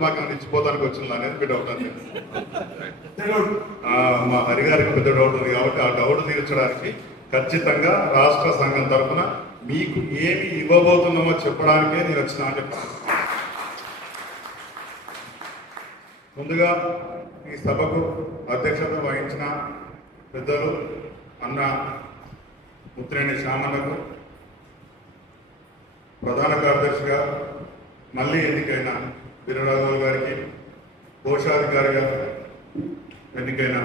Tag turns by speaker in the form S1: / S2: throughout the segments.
S1: మాకు ఇచ్చిపోతానికి వచ్చింది అనేది మీ డౌట్ అండి మా హరి గారికి పెద్ద డౌట్ ఉంది కాబట్టి ఆ డౌట్ తీర్చడానికి ఖచ్చితంగా రాష్ట్ర సంఘం తరఫున మీకు ఏమి ఇవ్వబోతున్నామో చెప్పడానికే నేను వచ్చిన అని చెప్పాను. ముందుగా ఈ సభకు అధ్యక్షత వహించిన పెద్దలు అన్న ముత్రేణి శ్యామన్నకు ప్రధాన కార్యదర్శిగా మళ్ళీ ఎన్నికైన వీరరాఘవులు గారికి కోశాధికారిగా ఎన్నికైన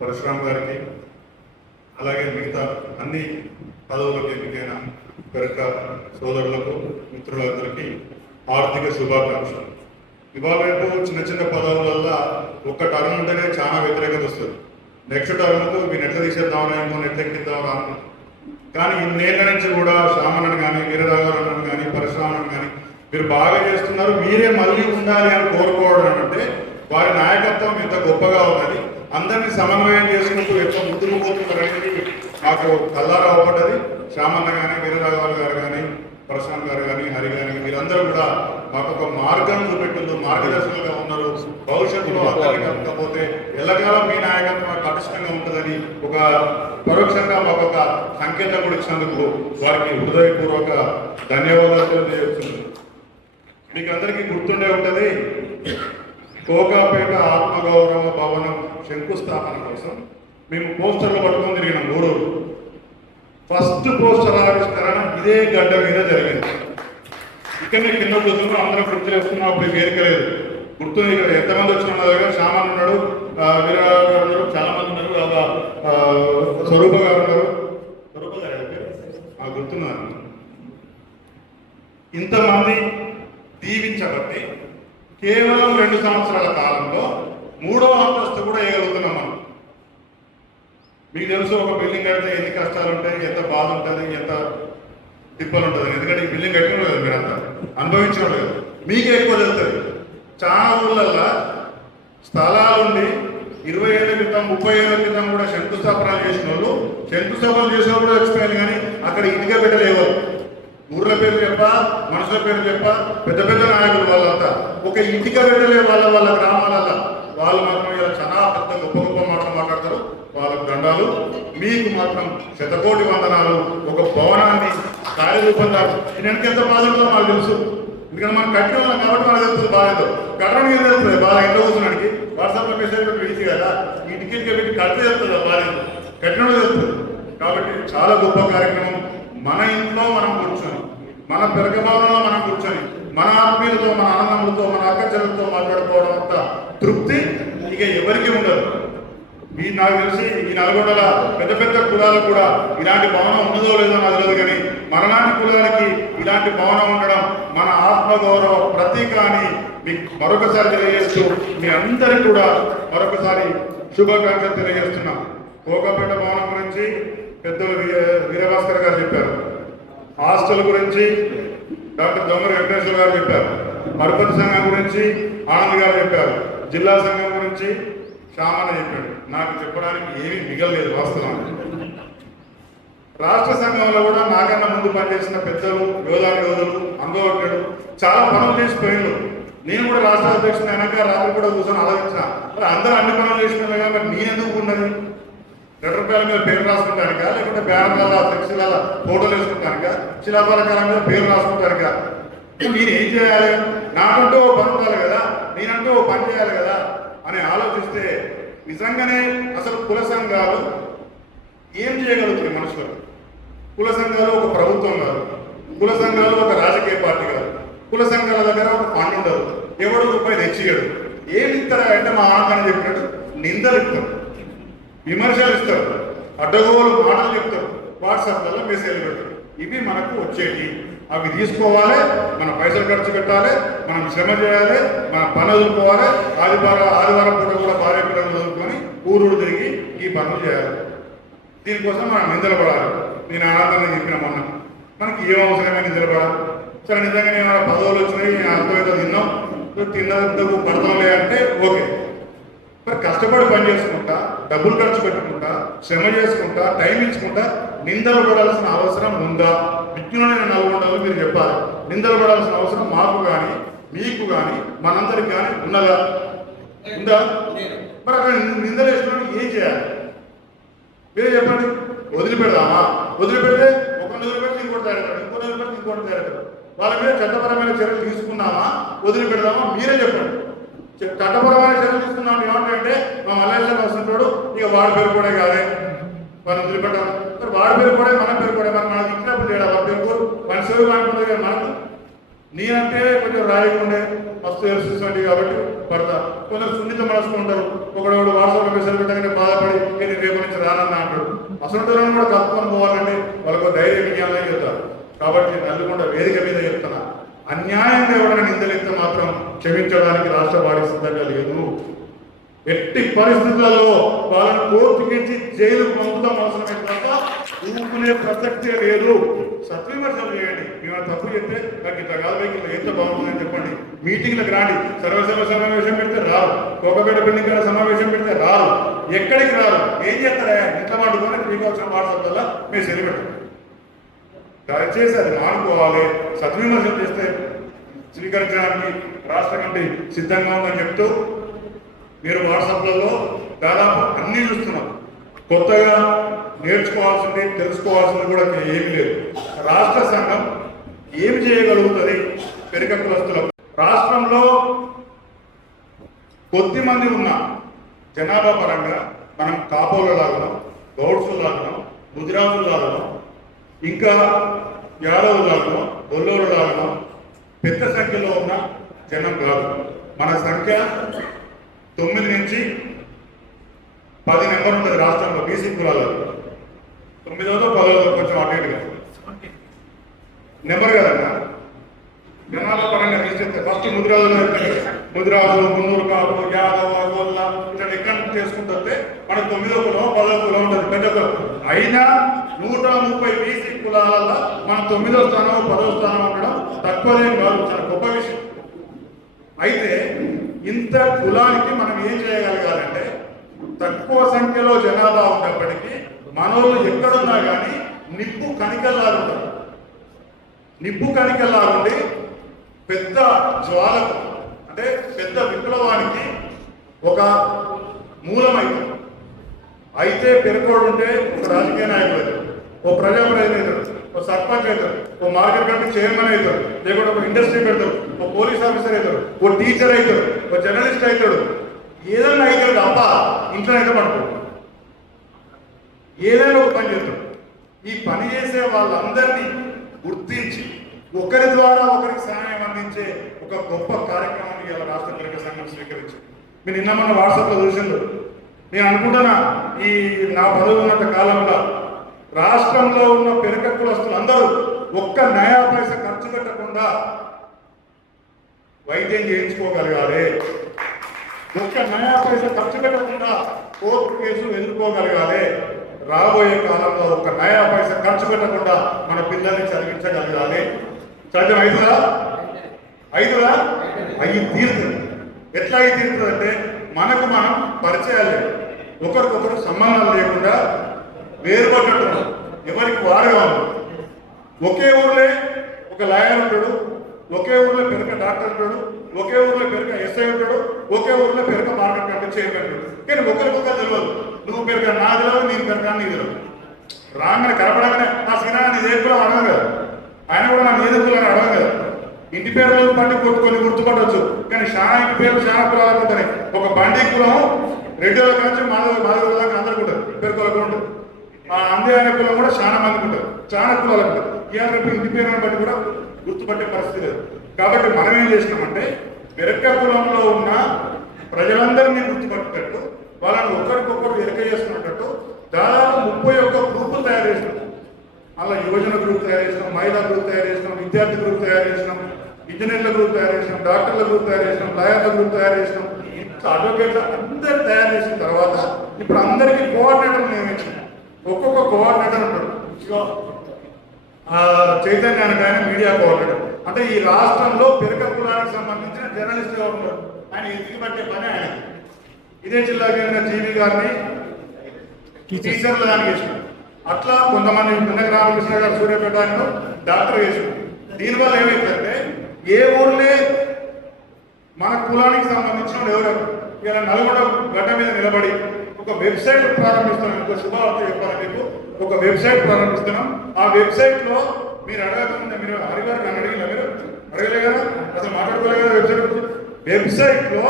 S1: పరశురామ్ గారికి అలాగే మిగతా అన్ని పదవులకు ఎన్నికైన పెరక సోదరులకు మిత్రులందరికీ ఆర్థిక శుభాకాంక్షలు. ఇవాళ చిన్న చిన్న పదవులల్లో ఒక్క టర్మ్ ఉంటేనే చాలా వ్యతిరేకత వస్తుంది. నెక్స్ట్ టర్మ్కు మీరు ఎట్లా తీసేద్దామని ఇంకో ఎట్లా అనుకుంటాం కానీ ఇన్నేళ్ళ నుంచి కూడా శ్యామణన్ కానీ వీరరాఘవన్ కానీ పరశురామన్ కానీ మీరు బాగా చేస్తున్నారు మీరే మళ్ళీ ఉండాలి అని కోరుకోవడం అంటే వారి నాయకత్వం ఎంత గొప్పగా ఉన్నది. అందరినీ సమన్వయం చేసుకుంటూ ఎంత ముందుకు పోతున్నారు అనేది మాకు కల్లారా అవ్వబడ్డది. శ్యామన్న కానీ వీరరాఘవన్ గారు కానీ ప్రశాంత్ గారు కానీ హరి గారు వీరందరూ కూడా మాకు ఒక మార్గం చూపెట్టిందో మార్గదర్శకులుగా ఉన్నారు. భవిష్యత్తులో అందరికీ కాకపోతే ఎల్లకాలం మీ నాయకత్వం పటిష్టంగా ఉంటుందని ఒక పరోక్షంగా మాకు ఒక సంకేతం కూడా ఇచ్చినందుకు వారికి హృదయపూర్వక ధన్యవాదాలు తెలియజేస్తున్నాను. మీకు అందరికీ గుర్తుండే ఉంటుంది కోకాపేట ఆత్మగౌరవ భవనం శంకుస్థాపన కోసం మేము పోస్టర్లు పట్టుకొని తిరిగినాం మూడు ఫస్ట్ పోస్టర్ ఆవిష్కరణ ఇదే గడ్డ మీద జరిగింది. ఇక్కడనే కింద కూర్చున్నాం అందరం గుర్తు చేస్తున్నాం అప్పుడు వేరిక లేదు. గుర్తు ఇక్కడ ఎంతమంది వచ్చిన దగ్గర శ్యామన్ ఉన్నాడు ఆ, ఉన్నారు చాలా మంది ఉన్నారు ఆ, స్వరూప గారు ఉన్నారు. స్వరూప గారు ఆ, గుర్తున్నారు ఇంతమంది దీవించబట్టి కేవలం రెండు సంవత్సరాల కాలంలో మూడో అంతస్తు కూడా వేయగలుగుతున్నాం మనం. మీకు తెలుసు ఒక బిల్డింగ్ కడితే ఎన్ని కష్టాలు ఉంటాయి ఎంత బాధ ఉంటుంది ఎంత తిప్పలు ఉంటుంది. ఎందుకంటే ఈ బిల్డింగ్ కట్టిన లేదు మీరంతా అనుభవించడం లేదు మీకే ఎక్కువ తెలుస్తుంది. చాలా ఊళ్ళల్లో స్థలాలుండి ఇరవై ఏళ్ళ క్రితం ముప్పై ఏళ్ళ క్రితం కూడా శంకుస్థాపనలు చేసిన వాళ్ళు శంకుస్థాపనలు చేసిన కూడా వచ్చిపోయారు కానీ అక్కడ ఇటుక పెట్టలేవారు ఊర్ల పేరు చెప్ప మనుషుల పేరు చెప్ప పెద్ద పెద్ద నాయకులు వాళ్ళంతా. ఒక ఇటుక వెళ్ళలే వాళ్ళ వాళ్ళ గ్రామాలలో వాళ్ళు మాత్రం ఇలా చాలా పెద్ద గొప్ప గొప్ప మాటలు మాట్లాడతారు. వాళ్ళకు దండాలు మీకు మాత్రం శతకోటి వందనాలు. ఒక భవనాన్ని కార్యరూపొందారు నేను ఎంత బాధ ఉంటుందో మాకు తెలుసు. ఎందుకంటే మనం కట్టిన వాళ్ళం కాబట్టి మనకు తెలుస్తుంది బాధ కట్టడం ఏం తెలుస్తుంది? బాధ ఇంట్లో కూర్చున్నాడికి వాట్సాప్లో మెసేజ్ పెట్టి విడిచి కదా? ఈ టికెట్ పెట్టి కడితే తెలుస్తుంది ఆ బాధ కట్టిన తెలుస్తుంది. కాబట్టి చాలా గొప్ప కార్యక్రమం. మన ఇంట్లో మనం కూర్చొని మన పెరగభావనలో మనం కూర్చొని మన ఆత్మీయులతో మన ఆనందములతో మన అక్క చెల్లెలతో మాట్లాడుకోవడం అంత తృప్తి ఇక ఎవరికి ఉండదు. మీ నాకు తెలిసి ఈ నల్గొండల పెద్ద పెద్ద కులాలు కూడా ఇలాంటి భవనం ఉన్నదో లేదో నాకు తెలియదు కానీ మనలాంటి కులాలకి ఇలాంటి భవనం ఉండడం మన ఆత్మగౌరవ ప్రతీక అని మీకు మరొకసారి తెలియజేస్తూ మీ అందరికీ కూడా మరొకసారి శుభాకాంక్షలు తెలియజేస్తున్నాం కోకాపేట భవనం గురించి పెద్దలు వీర- వీరభాస్కర్ గారు చెప్పారు. హాస్టల్ గురించి డాక్టర్ దొంగర వెంకటేశ్వర గారు చెప్పారు. మరుపతి సంఘం గురించి ఆనంద్ గారు చెప్పారు. జిల్లా సంఘం గురించి శ్యామన్న చెప్పాడు. నాకు చెప్పడానికి ఏమీ మిగలలేదు వాస్తవం రాష్ట్ర సంఘంలో కూడా నాకన్నా ముందు పనిచేసిన పెద్దలు యోధాని యోధులు అంగవట్టుడు చాలా పనులు చేసిపోయిండు నేను కూడా రాష్ట్ర అధ్యక్షుడు అయినాక రాత్రి కూడా కూర్చొని ఆలోచించిన. మరి అందరూ అన్ని పనులు చేసిపోయినా మరి నేనెందుకు ఉన్నది రెండు రూపాయల మీద పేరు రాసుకుంటానికా? లేకుంటే బ్యానర్ల ఫ్లెక్సీల ఫోటోలు వేసుకుంటానికా? శిలాఫలకాల మీద పేరు రాసుకుంటానికా? నేను ఏం చేయాలి? నాకంటూ ఓ పని ఉండాలి కదా? నేనంటూ ఓ పని చేయాలి కదా? అని ఆలోచిస్తే నిజంగానే అసలు కుల సంఘాలు ఏం చేయగలుగుతుంది మనుషులు? కుల సంఘాలు ఒక ప్రభుత్వం కాదు. కుల సంఘాలు ఒక రాజకీయ పార్టీ కాదు. కుల సంఘాల దగ్గర ఒక ఫండ్ ఉండదు. ఎవడు రూపాయి తెచ్చియడు ఏమి ఇస్తారా అంటే మా ఆంకని చెప్పినట్టు నిందలు ఇస్తారు విమర్శలు ఇస్తారు. అడ్డగోలు మాటలు చెప్తారు. వాట్సాప్లలో మెసేజ్ పెడతారు. ఇవి మనకు వచ్చేవి. అవి తీసుకోవాలి మన పైసలు ఖర్చు పెట్టాలి మనం శ్రమ చేయాలి మన పని వదులుకోవాలి. ఆదివారం ఆదివారం పూట కూడా భార్య పిల్లలు చదువుకొని ఊరూరు తిరిగి ఈ పనులు చేయాలి. దీనికోసం మనం నిద్రపడాలి. నేను ఆనందంగా చెప్పిన మొన్న. మనకి ఏం అవసరమే నిద్రపడాలి? సరే నిజంగా నేను పదవులు వచ్చినాయి నేను అర్థమైతే తిన్నాం. తిన్నందుకు పడతాంలే అంటే ఓకే. కష్టపడి పని చేసుకుంటా డబ్బులు ఖర్చు పెట్టుకుంటా శ్రమ చేసుకుంటా టైం ఇచ్చుకుంటా నిందలు పడాల్సిన అవసరం ఉందా? విజ్ఞులైన నల్గొండలు మీరు చెప్పాలి. నిందలు పడాల్సిన అవసరం మాకు కానీ మీకు కానీ మనందరికి కానీ ఉన్నదా? ఉందా? మరి అక్కడ నిందలు వేసినప్పుడు ఏం చేయాలి? మీరే చెప్పండి. వదిలిపెడదామా? వదిలిపెడితే ఒక వదిలిపెట్టి ఇంకోటి తయారవుతాడు ఇంకో వదిలిపెట్టి ఇంకోటి తయారవుతాడు. వాళ్ళ మీద చట్టపరమైన చర్యలు తీసుకున్నామా? వదిలిపెడదామా? మీరే చెప్పండి. చట్టపరమైన చర్యలు తీసుకున్నాం ఏమంటే మా మల్లేశ్వరం వస్తుంటాడు ఇక వాడి పేరు కూడా కాదే. మనం వదిలిపెట్టాం మరి వాడి పేరు కూడా మన పేరు కూడా మరి మనకి ఇచ్చినప్పుడు తేడా వాడి పేరు కూడా మన సేవ అనుకున్నది కానీ మనకు? నేనంటే కొంచెం రాయకుండే ఉండే మస్తు తెలుస్తుంది కాబట్టి పడతా. కొందరు సున్నిత మనసుకు ఉంటారు. ఒకడు వాట్సాప్ మెసేజ్ పెట్టగానే బాధపడి నేను రేపు నుంచి రానన్నా అంటాడు. అసలు కూడా కలుపుకొని పోవాలంటే వాళ్ళకు ధైర్యం ఇవ్వాలని చెప్తారు. కాబట్టి నల్గొండ వేదిక మీద చెప్తున్నా. అన్యాయంగా ఎవరైనా నిందలెత్తే మాత్రం క్షమించడానికి రాష్ట్ర వాడి సిద్ధంగా లేదు ఎట్టి పరిస్థితుల్లో వాళ్ళని కోర్టుకించి జైలుకు పంపుతాం అవసరమే తప్ప ఊరుకునే ప్రసక్తే లేదు. సత్విమర్శనం చేయండి. మేము తప్పు చెప్తే నాకు ఇట్లా కాదు బైక్ ఇట్లా ఎంత బాగుంటుందని చెప్పండి. మీటింగ్లకు రాండి. సర్వసభ సమావేశం పెడితే రారు. కోకపేట బిల్డింగ్ కాడ సమావేశం పెడితే రారు. ఎక్కడికి రారు? ఏం చేస్తారా ఇంట్లో పట్టుకొని మీకు వచ్చిన వాట్సాప్ వల్ల మీరు సెలిపెట్టారు దయచేసి అది మానుకోవాలి. సద్విమర్శనం చేస్తే స్వీకరించడానికి రాష్ట్ర కంటే సిద్ధంగా ఉందని చెప్తూ మీరు వాట్సాప్లలో దాదాపు అన్ని చూస్తున్నారు. కొత్తగా నేర్చుకోవాల్సింది తెలుసుకోవాల్సింది కూడా ఏమీ లేదు. రాష్ట్ర సంఘం ఏమి చేయగలుగుతుంది? పెరిక కులస్తులకు రాష్ట్రంలో కొద్ది మంది ఉన్న జనాభా పరంగా మనం కాపోల లాగడం గౌడ్స్ లాగడం గుజరాతులు లాగడం ఇంకా యాదవ్ లాగడం గొల్లోలు లాగడం పెద్ద సంఖ్యలో ఉన్న జనం కాదు. మన సంఖ్య తొమ్మిది నుంచి పది నెంబర్ ఉంటుంది రాష్ట్రంలో బీసీ కులాలలో తొమ్మిదవదో పదవదో కొంచెం అటేట్గా నెంబర్ కదన్నా జనాభా పరంగా తీసుకెళ్తే ఫస్ట్ ముదిరాజులో వెళ్తాడు ముదిరాజులు మున్నూరు కాపు యాదవ గోల్ల ఇట్లా ఎక్కడ చేసుకుంటే మనకు తొమ్మిదో కులం పదో కులం ఉంటుంది పెద్ద కులం. అయినా నూట ముప్పై బీసీ కులాలలో మన తొమ్మిదో స్థానం పదో స్థానం ఉండడం తక్కువదేం కాదు చాలా గొప్ప విషయం. అయితే ఇంత కులానికి మనం ఏం చేయగలగాలంటే తక్కువ సంఖ్యలో జనాభా ఉన్నప్పటికీ మనోళ్ళు ఎక్కడున్నా కానీ నిప్పు కణికల్లాగా నిప్పు కణికల్లాగా పెద్ద జ్వాలకు అంటే పెద్ద విప్లవానికి ఒక మూలమైంది. అయితే పెరుకోడు ఉంటే ఒక రాజకీయ నాయకుడు అవుతాడు ఓ ప్రజాప్రతినిధి అవుతాడు ఓ సర్పంచ్ అవుతాడు ఓ మార్కెట్ కమిటీ చైర్మన్ అవుతాడు లేకుంటే ఒక ఇండస్ట్రీ పెడతాడు ఓ పోలీస్ ఆఫీసర్ అవుతాడు ఓ టీచర్ అవుతాడు ఓ జర్నలిస్ట్ అవుతాడు ఏదైనా అవుతాడు అప్ప ఇంట్లో అయితే పడుకోడు. ఏదైనా ఒక పని చేస్తాడు. ఈ పని చేసే వాళ్ళందరినీ గుర్తించి ఒకరి ద్వారా ఒకరికి సహాయం అందించే ఒక గొప్ప కార్యక్రమాన్ని ఇలా రాష్ట్ర క్రికెట్ సంఘం స్వీకరించింది. మీరు నిన్న మన వాట్సాప్లో చూసిండ్రు. నేను అనుకుంటున్నా ఈ నా పదవి ఉన్నంత కాలంలో రాష్ట్రంలో ఉన్న పెరక కులస్తులు అందరూ ఒక్క నయా పైస ఖర్చు పెట్టకుండా వైద్యం చేయించుకోగలగాలి. ఒక్క నయా పైస ఖర్చు పెట్టకుండా కోర్టు కేసు ఎదుర్కోగలగాలి. రాబోయే కాలంలో ఒక్క నయా పైస ఖర్చు పెట్టకుండా మన పిల్లల్ని చదివించగలగాలి. చదివిన ఐదురా? ఐదురా? అయ్యి తీరుతుంది ఎట్లా అయితే తీరుతుంది అంటే మనకు మనం పరిచయాలు లేవు. ఒకరికొకరు సంబంధాలు లేకుండా వేరుపడ్డట్టు ఎవరికి వారుగా ఉంది ఒకే ఊర్లో ఒక లాయర్ ఉంటాడు ఒకే ఊర్లో పెరక డాక్టర్ ఉంటాడు ఒకే ఊర్లో పెరక ఎస్ఐ ఉంటాడు ఒకే ఊర్లో పెరక మార్కెట్ కమిటీ చైర్మన్ ఉంటాడు. కానీ ఒకరికొకరు తెలియదు నువ్వు పెరక నా తెలియదు నేను పెరక నీ తెలియదు రాగానే కనపడగానే నా సినిమా నీ దేకులో అడగదు ఆయన కూడా నా ఏదుకులో అడగదు ఇంటి పేర్లను బండి కొట్టుకొని గుర్తుపట్టవచ్చు కానీ చాలా ఇంటి పేర్లు చాలా కులాలకు ఉంటాయి. ఒక బండి కులం రెడ్డిల నుంచి మాధవ మాధవ దాకా అందరికి ఉంటుంది. పేరు కులకు ఉంటుంది. ఆ అందే అనే కులం కూడా చాలా మందికి ఉంటుంది. చాలా కులాలకు ఉంటుంది. ఇవాళ రేపు ఇంటి పేరు బట్టి కూడా గుర్తుపట్టే పరిస్థితి లేదు. కాబట్టి మనం ఏం చేసినామంటే వెరక్క కులంలో ఉన్న ప్రజలందరినీ గుర్తుపట్టేటట్టు వాళ్ళని ఒకరికొకరు వెరక చేసుకునేటట్టు దాదాపు ముప్పై ఒక్క గ్రూపులు తయారు చేసినాం. అలా యువజన గ్రూప్ తయారు చేసినాం మహిళా గ్రూప్ తయారు చేసినాం విద్యార్థి గ్రూప్ తయారు చేసినాం. ఇంజనీర్ల గ్రూప్ తయారు చేసినాం డాక్టర్ల గ్రూప్ తయారు చేసినాం లాయర్ల గ్రూప్ తయారు చేసినాం. ఇట్లా అడ్వకేట్ల అందరు తయారు చేసిన తర్వాత ఇప్పుడు అందరికీ కోఆర్డినేటర్ నియమించాం ఒక్కొక్క కోఆర్డినేటర్ ఉంటాడు. చైతన్య అనగా ఆయన మీడియా కోఆర్డినేటర్ అంటే ఈ రాష్ట్రంలో పెరక కులానికి సంబంధించిన జర్నలిస్ట్గా ఉంటాడు ఆయన ఎదిగి పట్టే పని ఆయన. ఇదే జిల్లా చెందిన జీవి గారిని టీచర్లు దానికి వేసినాం అట్లా కొంతమంది పిన్నక రామకృష్ణ గారు సూర్యాపేట ఆయన డాక్టర్ వేసినాం దీనివల్ల ఏమైందంటే ఏ ఊర్లే మన కులానికి సంబంధించిన ఎవరు? ఇలా నల్గొండ గడ్డ మీద నిలబడి ఒక వెబ్సైట్ ప్రారంభిస్తున్నాం ఇంకో శుభవార్త చెప్పాలి మీకు. ఒక వెబ్సైట్ ప్రారంభిస్తున్నాం. ఆ వెబ్సైట్లో మీరు అడగకుండా మీరు హరిగారు నన్ను అడిగిన మీరు? అడగలే కదా? అసలు మాట్లాడుకోలే కదా వెబ్సైట్ వెబ్సైట్లో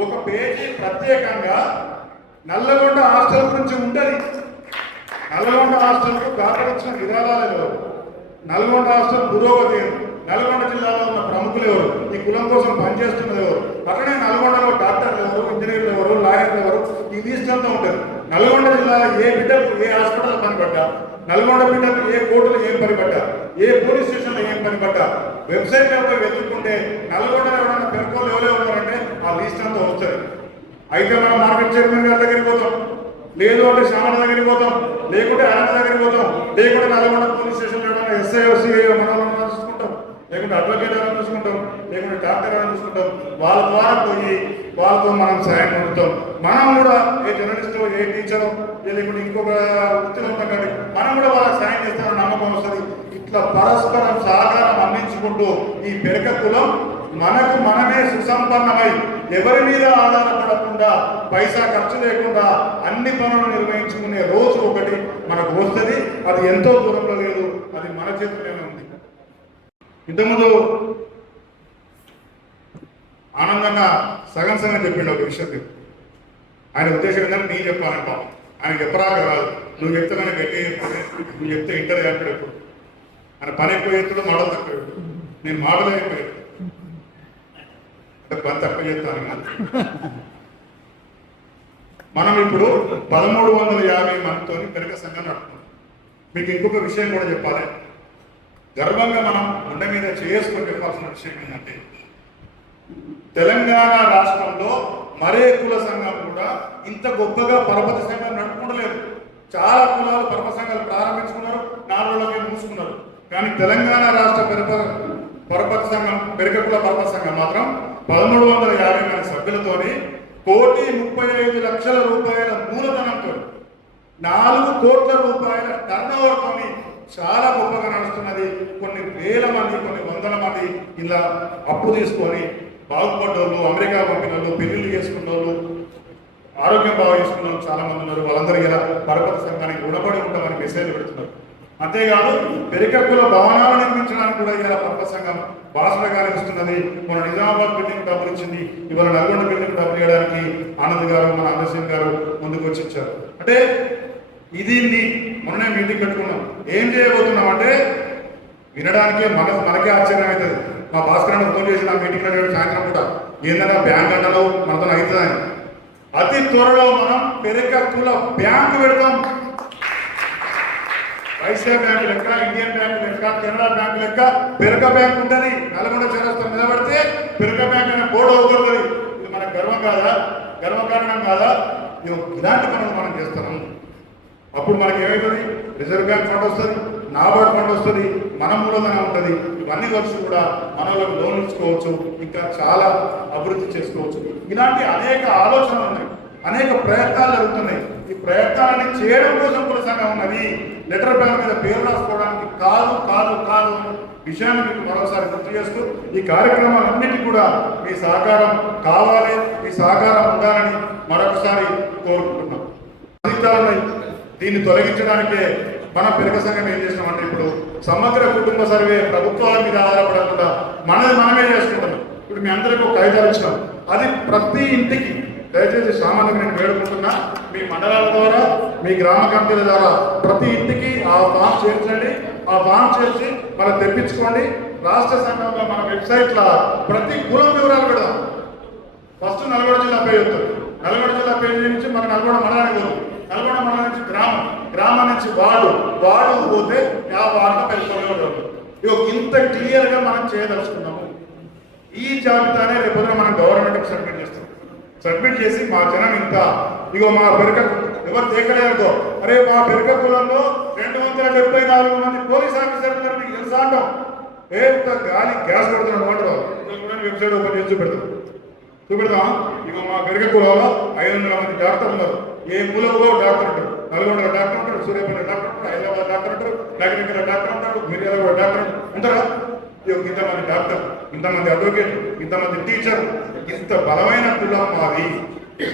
S1: ఒక పేజీ ప్రత్యేకంగా నల్లగొండ హాస్టల్ గురించి ఉంటది. నల్గొండ హాస్టల్కు దాఖలించిన విధానాలు నల్గొండ హాస్టల్ పురోగతి ఏంటి? నల్గొండ జిల్లాలో ఉన్న ప్రముఖులు ఎవరు? ఈ కులం కోసం పనిచేస్తున్నది ఎవరు? అక్కడే నల్గొండలో డాక్టర్లు ఎవరు ఇంజనీర్లు ఎవరు లాయర్లు ఎవరు? ఇది లిస్ట్ అంతా ఉంటుంది. నల్గొండ జిల్లాలో ఏ బిడ్డకు ఏ హాస్పిటల్ పనిపడ్డా? నల్గొండ బిడ్డకు ఏ కోర్టులో ఏం పనిపడ్డా? ఏ పోలీస్ స్టేషన్లో ఏం పనిపడ్డా? వెబ్సైట్లో పోయి వెతుక్కుంటే నల్గొండలో ఎవరైనా పెరుకోలు ఎవరు ఉన్నారంటే ఆ లిస్ట్ అంతా వస్తుంది. అయితే మనం మార్కెట్ చైర్మన్ గారి దగ్గరికి పోతాం. లేదు అంటే శ్యామల దగ్గరికి పోతాం. లేకుంటే అనంత దగ్గరికి పోతాం. లేకుంటే నల్గొండ పోలీస్ స్టేషన్ ఏమైనా ఎస్ఐ సిఐ లేకుంటే అడ్వకేట్ ఎవరైనా చూసుకుంటాం లేకుంటే డాక్టర్ అని చూసుకుంటాం వాళ్ళ ద్వారా పోయి వాళ్ళతో మనం సాయం పొందుతాం. మనం కూడా ఏ జర్నలిస్ట్ ఏ టీచర్ లేకుంటే ఇంకొక వృత్తిలో ఉంటాం కానీ మనం కూడా వాళ్ళకి సాయం చేస్తామని నమ్మకం వస్తుంది. ఇట్లా పరస్పరం సహకారం అందించుకుంటూ ఈ పెరక కులం మనకు మనమే సుసంపన్నమై ఎవరి మీద ఆధారపడకుండా పైసా ఖర్చు లేకుండా అన్ని పనులు నిర్వహించుకునే రోజు ఒకటి మనకు వస్తుంది. అది ఎంతో దూరంలో లేదు అది మన చేతిలోనే ఉంది. ఇంతకుముందు ఆనందంగా సగం సగం చెప్పిండు ఒక విషయం చెప్పు. ఆయన ఉద్దేశం ఏంటంటే నేను చెప్పాలంట ఆయన చెప్పరా రాదు నువ్వు చెప్తే కనుక గట్టి నువ్వు చెప్తే ఇంటర్ చెప్పాడు ఎప్పుడు? ఆయన పని ఎక్కువ ఎత్తుడు మాటలు తక్కువ నేను మాటలే ఎక్కువ అంటే పని తక్కువ చేస్తాను కాదు. మనం ఇప్పుడు పదమూడు వందల యాభై మందితో కనుక సంఘం నడుపుతున్నాం. మీకు ఇంకొక విషయం కూడా చెప్పాలి. గర్వంగా మనం గుండె మీద చేసుకొని చెప్పాల్సిన విషయం ఏంటంటే తెలంగాణ రాష్ట్రంలో మరే కుల సంఘం కూడా ఇంత గొప్పగా పరపతి సంఘం నడుపుకుంటలేదు చాలా కులాలు పరపతి సంఘాలు ప్రారంభించుకున్నారు నాలుగు మూసుకున్నారు. కానీ తెలంగాణ రాష్ట్ర పెరప పరపతి సంఘం పెరకకుల పరపతి సంఘం మాత్రం పదమూడు వందల యాభై మంది సభ్యులతోని కోటి ముప్పై ఐదు లక్షల రూపాయల మూలధనంతో నాలుగు కోట్ల రూపాయల టర్న్ ఓవర్తోని చాలా గొప్పగా నడుస్తున్నది. కొన్ని వేల మంది కొన్ని వందల మంది ఇలా అప్పు తీసుకొని బాగుపడ్డోళ్ళు అమెరికా పంపిన వాళ్ళు పెళ్ళిళ్ళు చేసుకున్న వాళ్ళు ఆరోగ్యం బాగా చేసుకున్న వాళ్ళు చాలా మంది ఉన్నారు. వాళ్ళందరూ ఇలా పరపతి సంఘానికి రుణపడి ఉంటామని మెసేజ్ పెడుతున్నారు. అంతేకాదు పెరికక్కుల భవనాలు నిర్మించడానికి కూడా ఇలా పరపతి సంఘం బాసలుగా ఇస్తున్నది మన నిజామాబాద్ బిల్డింగ్ డబ్బులు ఇచ్చింది. ఇవాళ నల్గొండ బిల్డింగ్ డబ్బులు ఇవ్వడానికి ఆనంద్ గారు మన అందర్ గారు ముందుకు వచ్చి ఇచ్చారు. అంటే ఇది నీ మొన్నే మీటింగ్ పెట్టుకున్నాం ఏం చేయబోతున్నామంటే వినడానికే మన మనకే ఆశ్చర్యం అవుతుంది. మా భాస్కర్ అన్న ఫోన్ చేసి నా మీటింగ్ అడిగాడు సాయంత్రం కూడా ఏందన్నా బ్యాంక్ అంటలో మనతో అవుతుందని అతి త్వరలో మనం పెరకక్కుల బ్యాంక్ పెడతాం. వైశ్య బ్యాంక్ లెక్క ఇండియన్ బ్యాంక్ లెక్క కెనడా బ్యాంక్ లెక్క పెరక బ్యాంక్ ఉంటుంది. నల్గొండ చరస్తో నిలబడితే పెరక బ్యాంక్ అనే బోర్డు అవుతుంది ఇది మనకు గర్వం కాదా? గర్వకారణం కాదా? ఇలాంటి పనులు మనం చేస్తున్నాం. అప్పుడు మనకి ఏమవుతుంది రిజర్వ్ బ్యాంక్ ఫండ్ వస్తుంది నాబార్డ్ ఫండ్ వస్తుంది మన మూలధనం ఉంటుంది. ఇవన్నీ కలిసి కూడా మన వాళ్ళకి లోన్ ఇచ్చుకోవచ్చు ఇంకా చాలా అభివృద్ధి చేసుకోవచ్చు. ఇలాంటి అనేక ఆలోచనలు ఉన్నాయి అనేక ప్రయత్నాలు జరుగుతున్నాయి. ఈ ప్రయత్నాన్ని చేయడం కోసం కూడా సంఘం ఉన్నది. లెటర్ ప్యాడ్ మీద పేరు రాసుకోవడానికి కాదు కాదు కాదు విషయాన్ని మీకు మరోసారి గుర్తు చేస్తూ ఈ కార్యక్రమాలన్నిటి కూడా మీ సహకారం కావాలి మీ సహకారం ఉండాలని మరొకసారి కోరుకుంటున్నాం. ఫలితాలు దీన్ని తొలగించడానికే మన పెరగ సంఘం ఏం చేసినామంటే ఇప్పుడు సమగ్ర కుటుంబ సర్వే ప్రభుత్వాల మీద ఆధారపడకుండా మనది మనమే చేసుకుంటున్నాం. ఇప్పుడు మీ అందరికీ ఒక కాగితాలు ఇచ్చినాం. అది ప్రతి ఇంటికి దయచేసి సామాన్యంగా నేను వేడుకుంటున్నా. మీ మండలాల ద్వారా మీ గ్రామ కమిటీల ద్వారా ప్రతి ఇంటికి ఆ ఫామ్ చేర్చండి. ఆ ఫామ్ చేర్చి మనం తెప్పించుకోండి. రాష్ట్ర సంఘంలో మన వెబ్సైట్లో ప్రతి కులం వివరాలు పెడదాం ఫస్ట్ నల్గొండ జిల్లా పేరు నల్గొండ జిల్లా పేరు నుంచి మన నల్గొండ మండలం పోతుంది నల్గొండ మండలం నుంచి గ్రామం గ్రామం నుంచి వాడు పోతే ఆ వాడిన పెట్టుకోవడం ఇక ఇంత క్లియర్గా మనం చేయదలుచుకున్నాము. ఈ జాబితానే రేపు మనం గవర్నమెంట్కి సబ్మిట్ చేస్తాం. సబ్మిట్ చేసి మా జనం ఇంత ఇగో మా పెరక ఎవరు తేకలేరుతో అరే మా పెరక కులంలో రెండు వందల డెబ్బై నాలుగు మంది పోలీస్ ఆఫీసర్లు మీకు తెలుసా అంటాం. ఏ గాలి గ్యాస్ పెడుతున్నాడు అంటారు వెబ్సైట్ ఓపెన్ చేసి చూపెడతాం. చూపెడతాం ఇక మా పెరక కులంలో ఐదు వందల మంది జాగ్రత్త ఉన్నారు. ఏ మూలలో డాక్టర్ ఉంటారు? నల్గొండ డాక్టర్ ఉంటారు సూర్యాపేట డాక్టర్ ఉంటారు హైదరాబాద్ డాక్టర్ ఉంటారు నగరికర డాక్టర్ ఉంటారు మిర్యాల డాక్టర్ ఉంటారా. ఇంతమంది డాక్టర్ ఇంతమంది అడ్వకేట్ ఇంతమంది టీచర్ ఇంత బలమైన కులం మాది.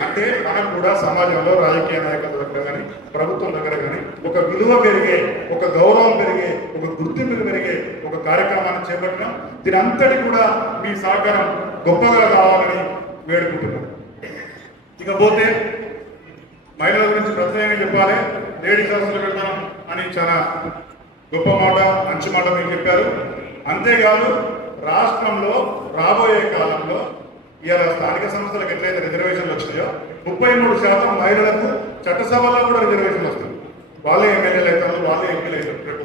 S1: అంటే మనకు కూడా సమాజంలో రాజకీయ నాయకుల దగ్గర కానీ ప్రభుత్వం దగ్గర కానీ ఒక విలువ పెరిగే ఒక గౌరవం పెరిగే ఒక గుర్తింపు పెరిగే ఒక కార్యక్రమాన్ని చేపట్టడం దీని అంతటి కూడా మీ సహకారం గొప్పగా కావాలని వేడుకుంటున్నాం. ఇకపోతే మహిళల గురించి ప్రత్యేకంగా చెప్పాలి. లేడీస్ హాస్టల్ పెడతాం అని చాలా గొప్ప మాట మంచి మాట మీరు చెప్పారు. అంతేకాదు రాష్ట్రంలో రాబోయే కాలంలో ఇలా స్థానిక సంస్థలకు ఎట్లయితే రిజర్వేషన్లు వచ్చినాయో ముప్పై మూడు శాతం మహిళలకు చట్టసభలో కూడా రిజర్వేషన్లు వస్తుంది వాళ్ళే ఎమ్మెల్యేలు అవుతారు వాళ్ళే ఎంపీలు అవుతారు రేపు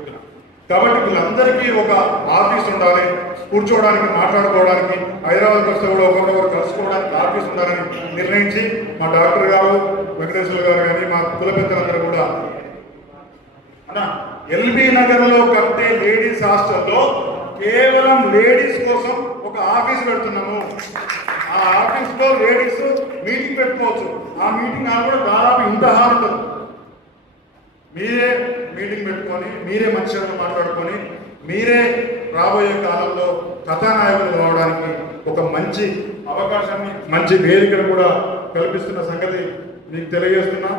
S1: కాబట్టి వీళ్ళందరికీ ఒక ఆఫీస్ ఉండాలి కూర్చోవడానికి మాట్లాడుకోవడానికి హైదరాబాద్ వస్తే కూడా ఒకరినొకరు కలుసుకోవడానికి ఆఫీస్ ఉండాలని నిర్ణయించి మా డాక్టర్ గారు వెంకటేశ్వర గారు కానీ మా కుల పెద్దలందరూ కూడా. అన్న ఎల్బీ నగర్ కట్టే లేడీస్ హాస్టల్లో కేవలం లేడీస్ కోసం ఒక ఆఫీస్ పెడుతున్నాము. ఆ ఆఫీస్లో లేడీస్ మీటింగ్ పెట్టుకోవచ్చు. ఆ మీటింగ్ హాల్ కూడా దాదాపు ఇంత హాల్ ఉంటుంది మీరే మీటింగ్ పెట్టుకొని మీరే మనుషులతో మాట్లాడుకొని మీరే రాబోయే కాలంలో కథానాయకులు కావడానికి ఒక మంచి అవకాశాన్ని మంచి వేదికను కూడా కల్పిస్తున్న సంగతి మీకు తెలియజేస్తున్నా.